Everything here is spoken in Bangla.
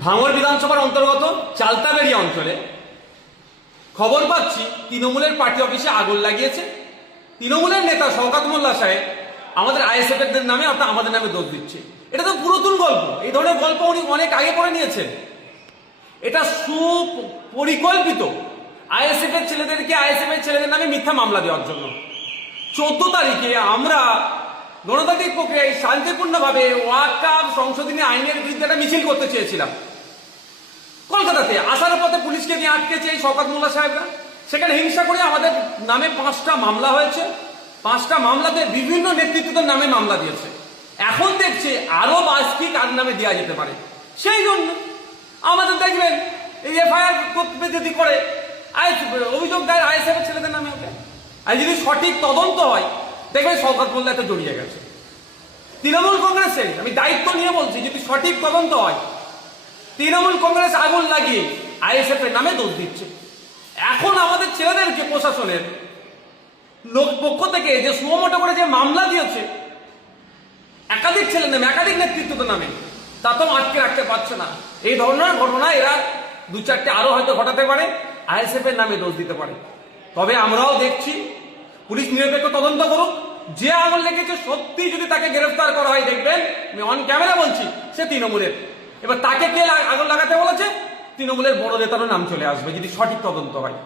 ভাঙড় বিধানসভার অন্তর্গত চালতাবেড়িয়া অঞ্চলে খবর পাচ্ছি তৃণমূলের পার্টি অফিসে আগুন লাগিয়েছে। তৃণমূলের নেতা শওকাত মোল্লা সাহেব আমাদের আইএসএফ এর নামে অর্থাৎ আমাদের নামে দোষ দিচ্ছে। এটা তো পুরাতন গল্প। এই ধরনের গল্প উনি অনেক আগে করে নিয়েছেন। এটা সুপরিকল্পিত। আইএসএফ এর ছেলেদেরকে, আইএসএফ এর ছেলেদের নামে মিথ্যা মামলা দেওয়ার জন্য। চোদ্দ তারিখে আমরা গণতান্ত্রিক প্রক্রিয়ায় শান্তিপূর্ণভাবে ওয়াকাব সংশোধনী আইনের বিরুদ্ধে একটা মিছিল করতে চেয়েছিলাম। কলকাতাতে আসার পথে পুলিশকে নিয়ে আটকেছে এই শওকাত মোল্লা সাহেবরা, সেখানে হিংসা করে আমাদের নামে পাঁচটা মামলা হয়েছে। পাঁচটা মামলাতে বিভিন্ন নেতৃত্বদের নামে মামলা দিয়েছে। এখন দেখছে আরও বাসকি কার নামে দেওয়া যেতে পারে। সেই জন্য আমাদের দেখবেন এই এফআইআর যদি করে অভিযোগ দেয় আইএসএফ ছেলেদের নামে ওকে। আর যদি সঠিক তদন্ত হয় দেখবেন শওকাত মোল্লা এতে জড়িয়ে গেছে। তৃণমূল কংগ্রেসের আমি দায়িত্ব নিয়ে বলছি, যদি সঠিক তদন্ত হয়, তৃণমূল কংগ্রেস আগুন লাগিয়ে আইএসএফ এর নামে দোষ দিচ্ছে। এখন আমাদের ছেলেদেরকে প্রশাসনের লোক পক্ষ থেকে যে সুমোটো করে যে মামলা দিয়েছে, একাধিক ছেলে নামে, একাধিক নেতৃত্বদের নামে, তা তো আটকে রাখতে পারছে না। এই ধরনের ঘটনা এরা দু চারটে আরও হয়তো ঘটাতে পারে, আইএসএফ এর নামে দোষ দিতে পারে। তবে আমরাও দেখছি, পুলিশ নিরপেক্ষ তদন্ত করুক যে আগুন লেগেছে সত্যি যদি তাকে গ্রেফতার করা হয়, দেখবেন আমি অন ক্যামেরা বলছি, সে তৃণমূলের। এবার তাকে কে আগুন লাগাতে বলেছে? তৃণমূলের বড় নেতারও নাম চলে আসবে, যদি সঠিক তদন্ত হয়।